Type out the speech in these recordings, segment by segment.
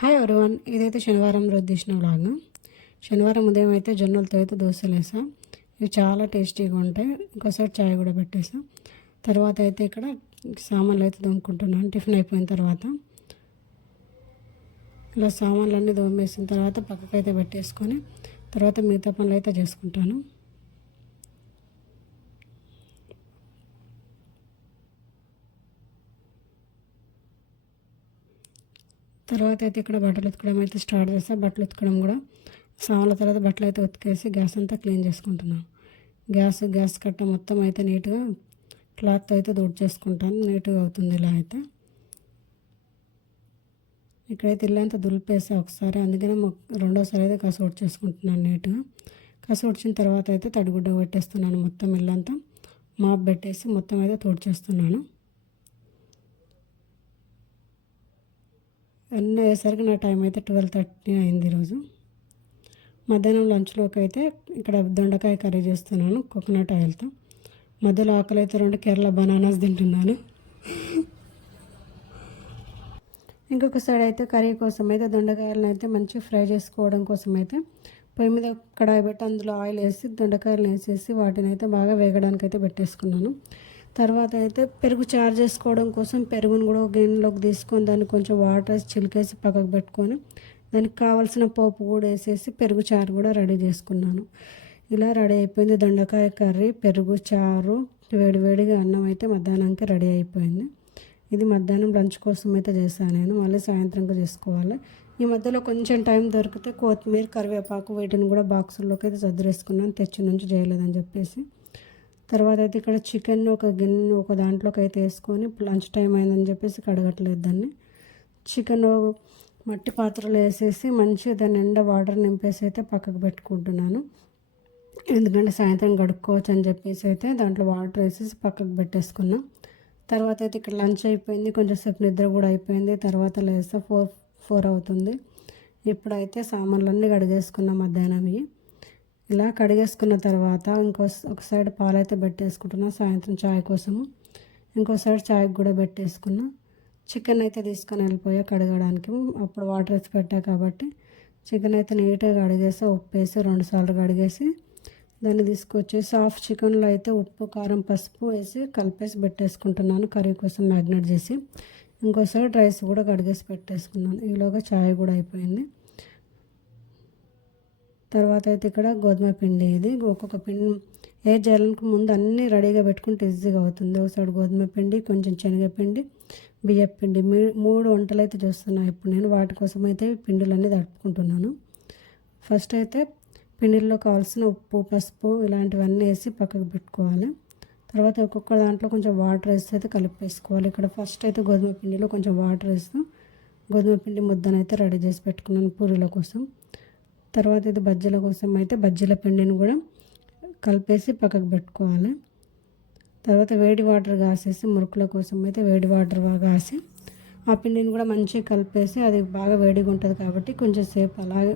Hi everyone ఇదైతే శనివారం రోజు తీసిన వ్లాగ్ శనివారం ఉదయం అయితే జొన్నలతో అయితే దోశలు వేసా. ఇవి చాలా టేస్టీగా ఉంటాయి. ఇంకోసారి చాయ్ కూడా పెట్టేసా. తర్వాత అయితే ఇక్కడ సామాన్లు అయితే దొమ్ముకుంటున్నాను టిఫిన్ అయిపోయిన తర్వాత. ఇలా సామాన్లన్నీ దోమేసిన తర్వాత పక్కకైతే పెట్టేసుకొని తర్వాత మిగతా పనులు అయితే చేసుకుంటాను. తర్వాత అయితే ఇక్కడ బట్టలు ఉతకడం అయితే స్టార్ట్ చేస్తాను బట్టలు ఉతకడం కూడా సామాన్ల తర్వాత బట్టలు అయితే ఉతికేసి గ్యాస్ అంతా క్లీన్ చేసుకుంటున్నాను గ్యాస్ గ్యాస్ కట్ట మొత్తం అయితే నీట్గా క్లాత్ అయితే దొడ్ చేసుకుంటాను. నీట్గా అవుతుంది ఇలా అయితే. ఇక్కడైతే ఇల్లంతా దులిపేసా ఒకసారి. అందుకనే రెండోసారి అయితే కసు చేసుకుంటున్నాను నీట్గా. కసోడ్చిన తర్వాత అయితే తడిగుడ్డ పెట్టేస్తున్నాను మొత్తం ఇల్లంతా. మాప్ పెట్టేసి మొత్తం అయితే తోడు చేస్తున్నాను. అన్నీ అయ్యేసరికి నా టైం అయితే ట్వెల్వ్ థర్టీ అయింది ఈరోజు. మధ్యాహ్నం లంచ్లోకి అయితే ఇక్కడ దొండకాయ కర్రీ చేస్తున్నాను కోకోనట్ ఆయిల్తో. మధ్యలో ఆకలి అయితే రెండు కేరళ బనానాస్ తింటున్నాను. ఇంకొక సైడ్ అయితే కర్రీ కోసం అయితే దొండకాయలను అయితే మంచిగా ఫ్రై చేసుకోవడం కోసం అయితే పొయ్యి మీద కడాయి పెట్టి అందులో ఆయిల్ వేసి దొండకాయలు వేసేసి వాటిని అయితే బాగా వేగడానికి అయితే పెట్టేసుకున్నాను. తర్వాత అయితే పెరుగు చారు చేసుకోవడం కోసం పెరుగును కూడా ఒక గిన్నెలోకి తీసుకొని దాన్ని కొంచెం వాటర్ వేసి చిలికేసి పక్కకు పెట్టుకొని దానికి కావాల్సిన పోపు కూడా వేసేసి పెరుగు చారు కూడా రెడీ చేసుకున్నాను. ఇలా రెడీ అయిపోయింది దొండకాయ కర్రీ పెరుగు చారు వేడివేడిగా అన్నం అయితే మధ్యాహ్నానికి రెడీ అయిపోయింది. ఇది మధ్యాహ్నం లంచ్ కోసం అయితే చేశాను నేను మళ్ళీ సాయంత్రంకి చేసుకోవాలి. ఈ మధ్యలో కొంచెం టైం దొరికితే కొత్తిమీర కరివేపాకు వీటిని కూడా బాక్సుల్లోకి అయితే సర్దురేసుకున్నాను తెచ్చి నుంచి చేయలేదని చెప్పేసి. తర్వాత అయితే ఇక్కడ చికెన్ ఒక గిన్నె ఒక దాంట్లోకి అయితే వేసుకొని లంచ్ టైం అయిందని చెప్పేసి కడగట్లేదు దాన్ని. చికెన్ మట్టి పాత్రలో వేసేసి మంచిగా దాని నిండా వాటర్ నింపేసి అయితే పక్కకు పెట్టుకుంటున్నాను. ఎందుకంటే సాయంత్రం గడుక్కోవచ్చు అని చెప్పేసి అయితే దాంట్లో వాటర్ వేసేసి పక్కకు పెట్టేసుకున్నాం. తర్వాత అయితే ఇక్కడ లంచ్ అయిపోయింది. కొంచెం సేపు నిద్ర కూడా అయిపోయింది. తర్వాత లేస్తే ఫోర్ ఫోర్ అవుతుంది. ఇప్పుడైతే సామాన్లన్నీ కడిగేసుకున్నాం మధ్యాహ్నం ఇలా కడిగేసుకున్న తర్వాత ఇంకో ఒక సైడ్ పాలైతే పెట్టేసుకుంటున్నా సాయంత్రం చాయ్ కోసము. ఇంకో సైడ్ చాయ్ కూడా పెట్టేసుకున్నా. చికెన్ అయితే తీసుకొని వెళ్ళిపోయా కడగడానికి. అప్పుడు వాటర్ వేసి పెట్టా కాబట్టి చికెన్ అయితే నీట్గా కడిగేసి ఉప్పు వేసి రెండుసార్లు కడిగేసి దాన్ని తీసుకొచ్చేసి హాఫ్ చికెన్లో అయితే ఉప్పు కారం పసుపు వేసి కలిపేసి పెట్టేసుకుంటున్నాను కర్రీ కోసం మ్యాగ్నేట్ చేసి. ఇంకోసారి రైస్ కూడా కడిగేసి పెట్టేసుకున్నాను. ఈలోగా చాయ్ కూడా అయిపోయింది. తర్వాత అయితే ఇక్కడ గోధుమ పిండి ఇది. ఒక్కొక్క పిండి ఏ చేయాలనుకు ముందు అన్నీ రెడీగా పెట్టుకుంటే ఈజీగా అవుతుంది. ఒకసారి గోధుమ పిండి కొంచెం శనగపిండి బియ్యం పిండి మూడు వంటలు అయితే చూస్తున్నాను ఇప్పుడు నేను. వాటి కోసం అయితే పిండిలన్నీ తడుపుకుంటున్నాను. ఫస్ట్ అయితే పిండిల్లో కావాల్సిన ఉప్పు పసుపు ఇలాంటివన్నీ వేసి పక్కకు పెట్టుకోవాలి. తర్వాత ఒక్కొక్క దాంట్లో కొంచెం వాటర్ వేసి అయితే కలిపేసుకోవాలి. ఇక్కడ ఫస్ట్ అయితే గోధుమ పిండిలో కొంచెం వాటర్ వేస్తూ గోధుమ పిండి ముద్దనైతే రెడీ చేసి పెట్టుకున్నాను పూరీల కోసం. తర్వాత ఇది బజ్జీల కోసం అయితే బజ్జీల పిండిని కూడా కలిపేసి పక్కకు పెట్టుకోవాలి. తర్వాత వేడి వాటర్ కాసేసి మురుకుల కోసం అయితే వేడి వాటర్ కాసి ఆ పిండిని కూడా మంచిగా కలిపేసి అది బాగా వేడిగా ఉంటుంది కాబట్టి కొంచెం సేపు అలాగే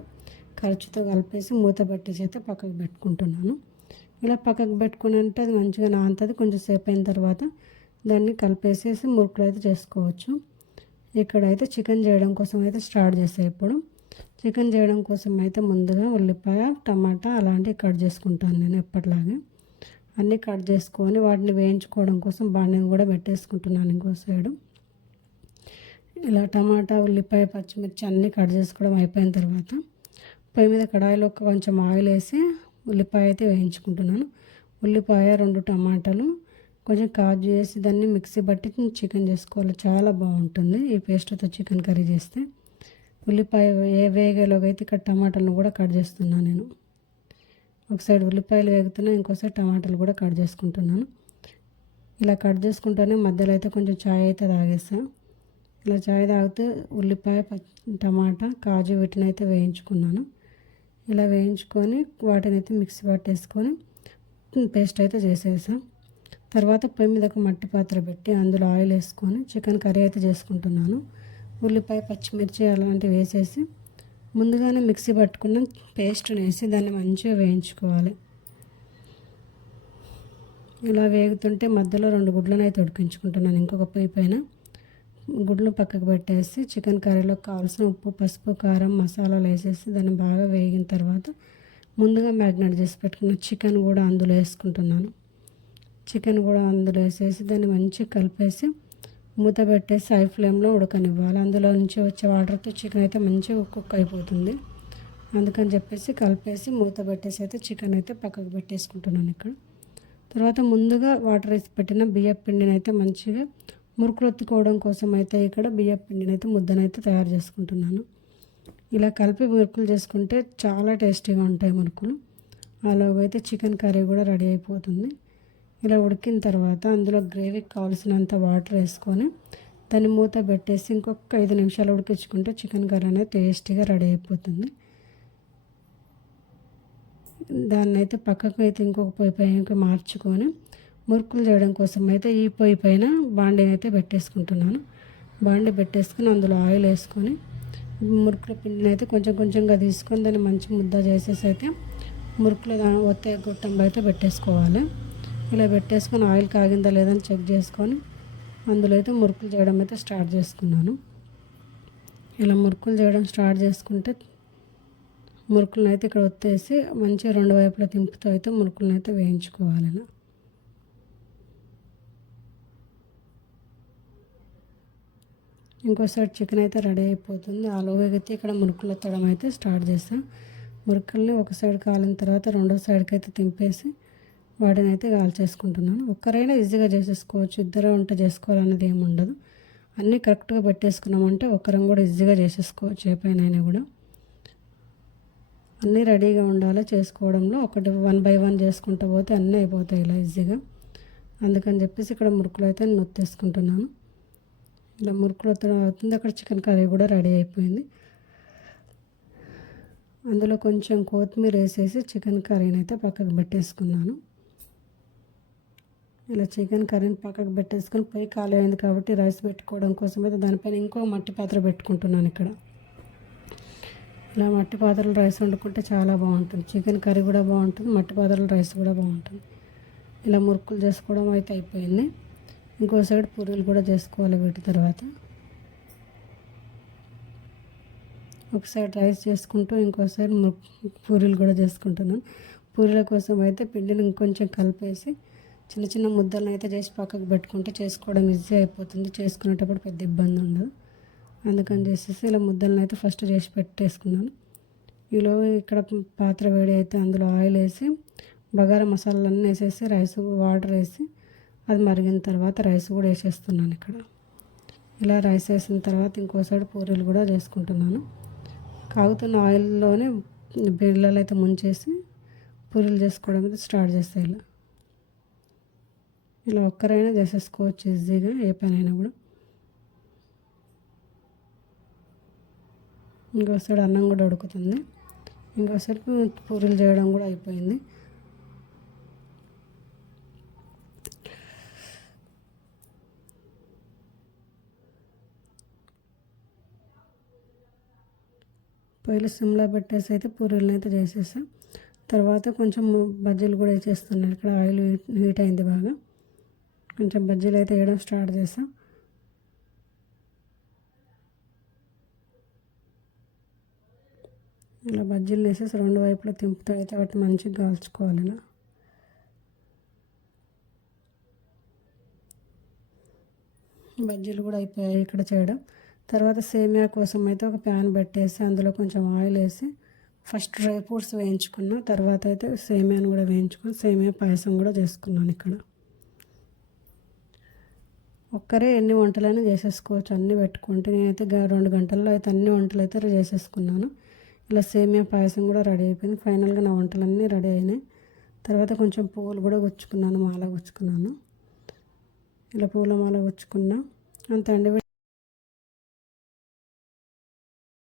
ఖర్చుతో కలిపేసి మూత పెట్టేసి అయితే పక్కకు పెట్టుకుంటున్నాను. ఇలా పక్కకు పెట్టుకుని అంటే అది మంచిగా నాంతుంది కొంచెం సేపు అయిన తర్వాత దాన్ని కలిపేసేసి మురుకులు అయితే చేసుకోవచ్చు. ఇక్కడైతే చికెన్ చేయడం కోసం అయితే స్టార్ట్ చేసే ఇప్పుడు. చికెన్ చేయడం కోసం అయితే ముందుగా ఉల్లిపాయ టమాటా అలాంటివి కట్ చేసుకుంటాను నేను ఎప్పటిలాగే. అన్నీ కట్ చేసుకొని వాటిని వేయించుకోవడం కోసం బాండిని కూడా పెట్టేసుకుంటున్నాను ఇంకో సైడు. ఇలా టమాటా ఉల్లిపాయ పచ్చిమిర్చి అన్నీ కట్ చేసుకోవడం అయిపోయిన తర్వాత పొయ్యి మీద కడాయిలో కొంచెం ఆయిల్ వేసి ఉల్లిపాయ అయితే వేయించుకుంటున్నాను. ఉల్లిపాయ రెండు టమాటాలు కొంచెం కాజు వేసి దాన్ని మిక్సీ బట్టి చికెన్ చేసుకోవాలి. చాలా బాగుంటుంది ఈ పేస్ట్తో చికెన్ కర్రీ చేస్తే. ఉల్లిపాయ ఏ వేగేలోకి అయితే ఇక్కడ టమాటాలను కూడా కట్ చేస్తున్నాను నేను. ఒక సైడ్ ఉల్లిపాయలు వేగుతున్నా ఇంకో సైడ్ టమాటాలు కూడా కట్ చేసుకుంటున్నాను. ఇలా కట్ చేసుకుంటూనే మధ్యలో అయితే కొంచెం చాయ్ అయితే తాగేస్తాను ఇలా చాయ్ తాగితే ఉల్లిపాయ టమాటా కాజు వీటిని అయితే వేయించుకున్నాను. ఇలా వేయించుకొని వాటిని అయితే మిక్సీ పట్టేసుకొని పేస్ట్ అయితే చేసేసాం. తర్వాత పొయ్యి మీద ఒక మట్టి పాత్ర పెట్టి అందులో ఆయిల్ వేసుకొని చికెన్ కర్రీ అయితే చేసుకుంటున్నాను. ఉల్లిపాయ పచ్చిమిర్చి అలాంటివి వేసేసి ముందుగానే మిక్సీ పట్టుకున్న పేస్ట్ని వేసి దాన్ని మంచిగా వేయించుకోవాలి. ఇలా వేగుతుంటే మధ్యలో రెండు గుడ్లను అయితే ఉడికించుకుంటున్నాను. ఇంకొక పొయ్యి పైన గుడ్లు పక్కకు పెట్టేసి చికెన్ కర్రీలో కావాల్సిన ఉప్పు పసుపు కారం మసాలాలు వేసేసి దాన్ని బాగా వేగిన తర్వాత ముందుగా మ్యాగ్నేట్ చేసి పెట్టుకున్న చికెన్ కూడా అందులో వేసుకుంటున్నాను. చికెన్ కూడా అందులో వేసేసి దాన్ని మంచిగా కలిపేసి మూత పెట్టేసి హై ఫ్లేమ్లో ఉడకనివ్వాలి. అందులో నుంచి వచ్చే వాటర్తో చికెన్ అయితే మంచిగా కుక్ అయిపోతుంది. అందుకని చెప్పేసి కలిపేసి మూత పెట్టేసి అయితే చికెన్ అయితే పక్కకు పెట్టేసుకుంటున్నాను ఇక్కడ. తర్వాత ముందుగా వాటర్ వేసి పెట్టిన బియ్య పిండిని అయితే మంచిగా మురుకులొత్తుకోవడం కోసం అయితే ఇక్కడ బియ్య పిండిని అయితే ముద్దనైతే తయారు చేసుకుంటున్నాను. ఇలా కలిపి మురుకులు చేసుకుంటే చాలా టేస్టీగా ఉంటాయి మురుకులు. అలాగైతే చికెన్ కర్రీ కూడా రెడీ అయిపోతుంది. ఇలా ఉడికిన తర్వాత అందులో గ్రేవీకి కావాల్సినంత వాటర్ వేసుకొని దాన్ని మూత పెట్టేసి ఇంకొక ఐదు నిమిషాలు ఉడికించుకుంటే చికెన్ కర్రీ అనేది టేస్టీగా రెడీ అయిపోతుంది. దాన్ని అయితే పక్కకు అయితే ఇంకొక పొయ్యి పైన మార్చుకొని మురుకులు చేయడం కోసం అయితే ఈ పొయ్యి పైన బాండీని అయితే పెట్టేసుకుంటున్నాను. బాండీ పెట్టేసుకుని అందులో ఆయిల్ వేసుకొని మురుకుల పిండిని అయితే కొంచెం కొంచెంగా తీసుకొని దాన్ని మంచి ముద్ద చేసేసి అయితే మురుకులు ఒత్తే గుట్టంలో అయితే పెట్టేసుకోవాలి. ఇలా పెట్టేసుకొని ఆయిల్ కాగిందా లేదని చెక్ చేసుకొని అందులో అయితే మురుకులు చేయడం అయితే స్టార్ట్ చేసుకున్నాను. ఇలా మురుకులు చేయడం స్టార్ట్ చేసుకుంటే మురుకులను అయితే ఇక్కడ ఒత్తేసి మంచిగా రెండు వైపులా తింపుతో అయితే మురుకులను అయితే వేయించుకోవాలి ఇలా. ఇంకోసారి చికెన్ అయితే రెడీ అయిపోతుంది. ఆలోగా అయితే ఇక్కడ మురుకులు ఎత్తడం అయితే స్టార్ట్ చేస్తాను మురుకుల్ని ఒక సైడ్ కాలిన తర్వాత రెండో సైడ్కి అయితే తింపేసి వాటిని అయితే కాల్చేసుకుంటున్నాను. ఒక్కరైనా ఈజీగా చేసేసుకోవచ్చు. ఇద్దరు వంట చేసుకోవాలనేది ఏమి ఉండదు. అన్నీ కరెక్ట్గా పెట్టేసుకున్నామంటే ఒక్కరం కూడా ఈజీగా చేసేసుకోవచ్చు ఏ పైన కూడా. అన్నీ రెడీగా ఉండాలి. చేసుకోవడంలో ఒకటి వన్ బై వన్ చేసుకుంటూ పోతే అన్నీ అయిపోతాయి ఇలా ఈజీగా. అందుకని చెప్పేసి ఇక్కడ మురుకులు అయితే నొత్తేసుకుంటున్నాను ఇలా మురుకులు అవుతుంది. అక్కడ చికెన్ కర్రీ కూడా రెడీ అయిపోయింది. అందులో కొంచెం కొత్తిమీర వేసేసి చికెన్ కర్రీని అయితే పక్కకు పెట్టేసుకున్నాను. ఇలా చికెన్ కర్రీని పక్కకు పెట్టేసుకొని పొయ్యి ఖాళీ అయింది కాబట్టి రైస్ పెట్టుకోవడం కోసం అయితే దానిపైన ఇంకో మట్టి పాత్ర పెట్టుకుంటున్నాను ఇక్కడ. ఇలా మట్టి పాత్రలు రైస్ వండుకుంటే చాలా బాగుంటుంది. చికెన్ కర్రీ కూడా బాగుంటుంది మట్టి పాత్రలు రైస్ కూడా బాగుంటుంది. ఇలా మురుకులు చేసుకోవడం అయితే అయిపోయింది. ఇంకో సైడ్ పూరీలు కూడా చేసుకోవాలి వీటి తర్వాత. ఒక సైడ్ రైస్ చేసుకుంటూ ఇంకో సైడ్ పూరీలు కూడా చేసుకుంటున్నాను. పూరీల కోసం అయితే పిండిని ఇంకొంచెం కలిపేసి చిన్న చిన్న ముద్దలను అయితే చేసి పక్కకు పెట్టుకుంటే చేసుకోవడం ఈజీ అయిపోతుంది. చేసుకునేటప్పుడు పెద్ద ఇబ్బంది ఉండదు. అందుకని చేసేసి ఇలా ముద్దలను అయితే ఫస్ట్ చేసి పెట్టేసుకున్నాను. ఈలో ఇక్కడ పాత్ర వేడి అయితే అందులో ఆయిల్ వేసి బగారా మసాలాలన్నీ వేసేసి రైస్ వాటర్ వేసి అది మరిగిన తర్వాత రైస్ కూడా వేసేస్తున్నాను ఇక్కడ. ఇలా రైస్ వేసిన తర్వాత ఇంకో సైడ్ పూరీలు కూడా చేసుకుంటున్నాను. కాగుతున్న ఆయిల్లోనే బిళ్ళలు అయితే ముంచేసి పూరీలు చేసుకోవడం అయితే స్టార్ట్ చేస్తాయి ఇలా. ఇలా ఒక్కరైనా చేసేసుకోవచ్చు ఈజీగా ఏ పనైనా కూడా. ఇంకోసారి అన్నం కూడా ఉడుకుతుంది. ఇంకోసారి పూరీలు చేయడం కూడా అయిపోయింది. పొయ్యిలు సిమ్లో పెట్టేసి అయితే పూరీలను అయితే చేసేసాం. తర్వాత కొంచెం బజ్జీలు కూడా వేసేస్తున్నాను ఇక్కడ ఆయిల్ హీట్ అయింది బాగా. కొంచెం బజ్జీలు అయితే వేయడం స్టార్ట్ చేసాం ఇలా బజ్జీలు వేసేసి రెండు వైపులా తింపుతూ. అయితే వాటిని మంచిగా కాల్చుకోవాలి ఇలా. బజ్జీలు కూడా అయిపోయాయి ఇక్కడ చేయడం. తర్వాత సేమియా కోసం అయితే ఒక ప్యాన్ పెట్టేసి అందులో కొంచెం ఆయిల్ వేసి ఫస్ట్ డ్రై ఫ్రూట్స్ వేయించుకున్న. తర్వాత అయితే సేమియాను కూడా వేయించుకొని సేమియా పాయసం కూడా చేసుకున్నాను ఇక్కడ. ఒక్కరే ఎన్ని వంటలైనా చేసేసుకోవచ్చు. అన్నీ పెట్టుకుంటే నేనైతే రెండు గంటల్లో అయితే అన్ని వంటలు అయితే చేసేసుకున్నాను. ఇలా సేమియా పాయసం కూడా రెడీ అయిపోయింది. ఫైనల్గా నా వంటలన్నీ రెడీ అయినాయి. తర్వాత కొంచెం పూలు కూడా గుచ్చుకున్నాను మాల గుచ్చుకున్నాను. ఇలా పూల మాల గుచ్చుకున్నా. అంత అండి.